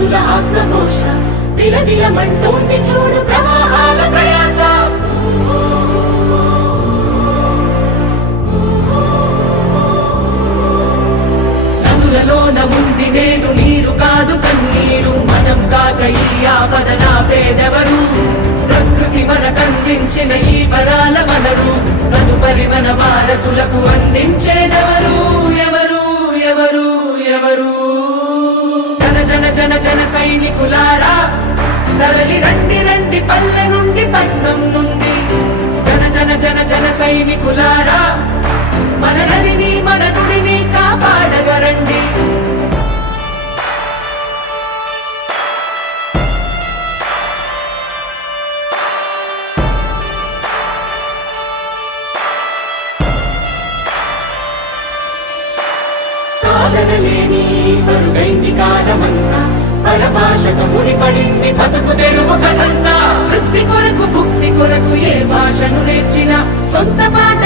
నదుల ఆత్మఘోష విలవిలమంటోంది చూడు ప్రవాహాల ప్రయాస. నదులలోన ఉంది నేడు నీరు కాదు కన్నీరు, మనం కాక ఈ ఆపదనాపేదెవరు? ప్రకృతి మనకందించిన ఈ వరాల వనరు, తదుపరి మన వారసులకు అందించేదెవరు? ఎవరు ఎవరు ఎవరు? జన జన జన జన సైనికులారా తరలి రండి రండి పల్లె నుండి పట్నం నుండి. జన జన జన జన సైనికులారా మన నదిని మన గుడిని కాపాడగరండి. కాదనలేని పరుగైంది కాలమంతా, పరభాషతో ముడిపడింది బతుకు తెరువు కథంతా. వృత్తి కొరకు భుక్తి కొరకు ఏ భాషను నేర్చినా సొంత పాట